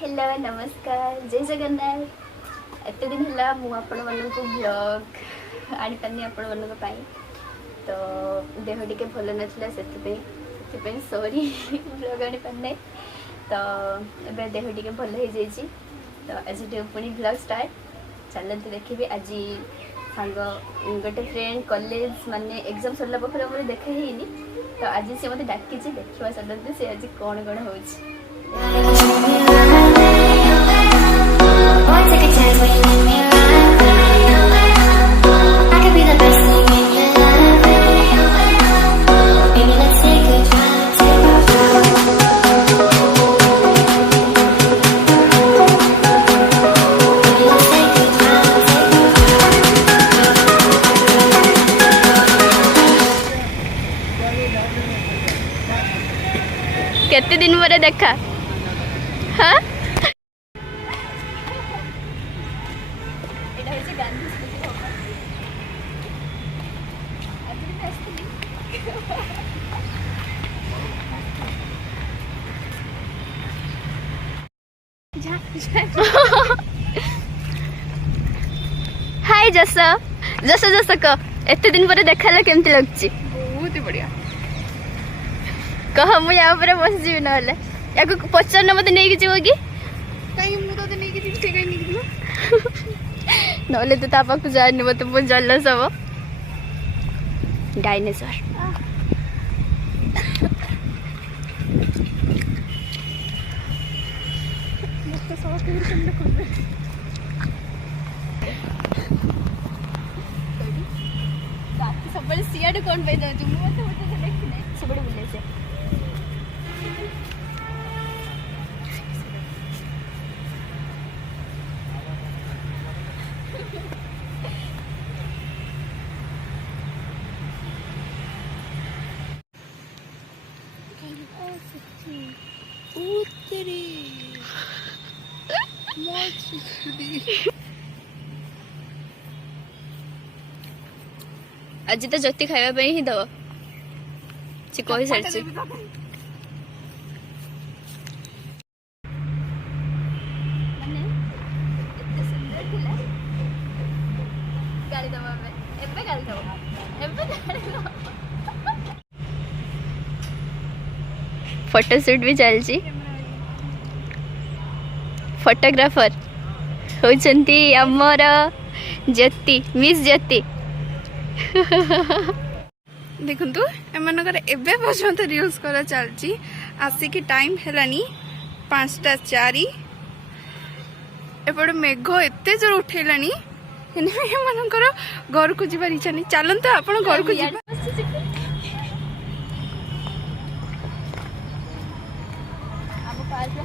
hello नमस्कार जय जगन्नाथ एत दिन है मुझे ब्लॉग आनी पानी आपण मानी तो देह टे भल नाला से सॉरी ब्लॉग आनी पारे तो ए देह टे भल हो जाइए तो आज पुणी ब्लॉग स्टार्ट चलते देखिए आज सांग गोटे फ्रेंड कॉलेज माने एग्जाम सरला पाखे मोर देखा ही तो आज सी मत डाकी देखा चलते सी आज कौन कौन हो केते दिन पर देखा हाँ हाय जस जस जस क एते दिन पर देखा केमती लगची बहुत ही बढ़िया कह मुझे यहाँ पर बस जी ना या पचार ना मत नहीं जीव कि कहीं मुझे तो नहीं किसी कहीं नहीं किसी नले तो ता पाक जाने मत बहुत जल्द सब डायनासोर सब सियाड़ कौन पे जाऊँ मुझे देखने सब बुले से आज तो ज्योति खावा ही दब से कही सारी फोटोशूट भी चलती फोटोग्राफर होचंती आमर ज्योति मिस ज्योति देखु एमनकर एबे पर्यंत रील्स करा चलची आसिक टाइम हेलानी 5:04 एपटे मेघ एते जोर उठेलानी एमनकर घर को जीवार इच्छा नहीं चलते आप घर को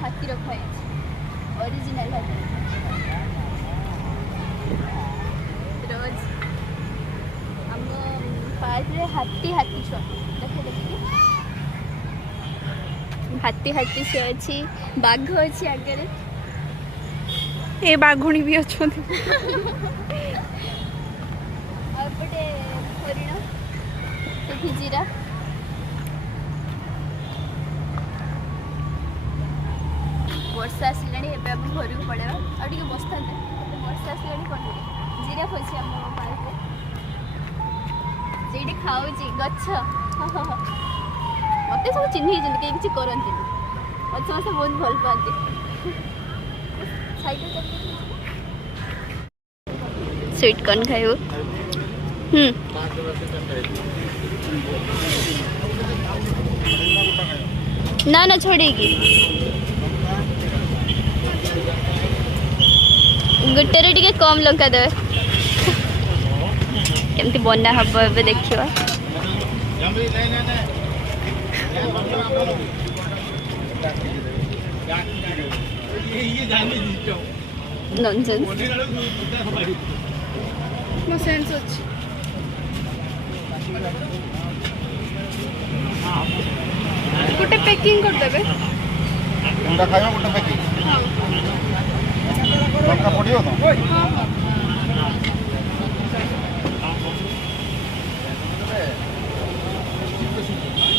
हाथी रखा ओरिजिनल रोज हाथी हाथी छुआ देखे हाथी हाथी छुआ अच्छी बाघ अच्छी आगे ए बाघुणी भी अच्छा आपटे हरिण ये जीरा वर्षा आसला घर को पड़े और बसता वर्षा आसला कौन जीरा अच्छी आम पार्क से खाऊ गच मत सब चिन्ह कहीं किसी करती मत समस्त बहुत भल पाते स्वीट कॉर्न खाइबो ना ना छोड़ी गोटे टे कम लंका देवे एमती बना हम ए देखा नॉनसेंस नो सेंस अछि गोटे पैकिंग कर देबे उनका खाइबो गोटे पैकिंग हां लंका पड़ियो तो हां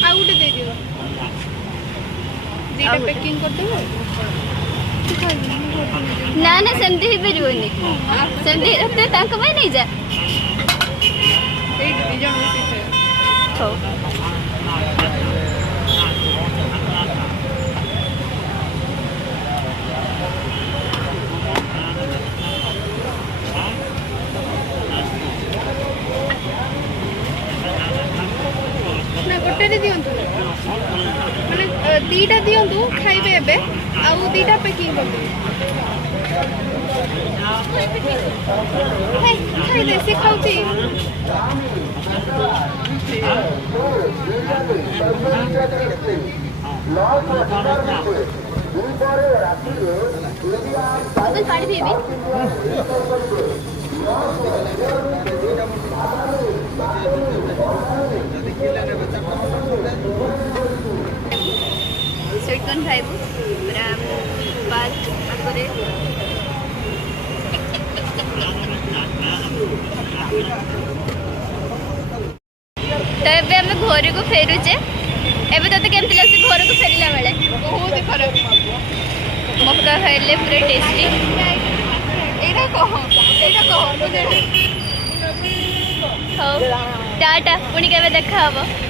आ गोटे दे दियो दीटा पैकिंग कर देबो तू खाइबू ना ना सेमती ही परिबोनी सेमती रखते तांको भाई नहीं जा एट दी जण मिसी हो ना गोटे दियंतु माने दीटा दियंतु खाइबे एबे आउ दीटा पैकिंग करदे हाय खाइ दे से खाउती अंकल पानी पिएबे स्वीट कॉर्न खाइबू पूरा पार्क आगे तो एबे आम घर को फेरुचे एबे तोते केमती लागसी घर को फेरिला बेले बहुत खराब मक्का खाइले पूरा टेस्टी एटा कह हो टाटा पुणी केबे देखा हबो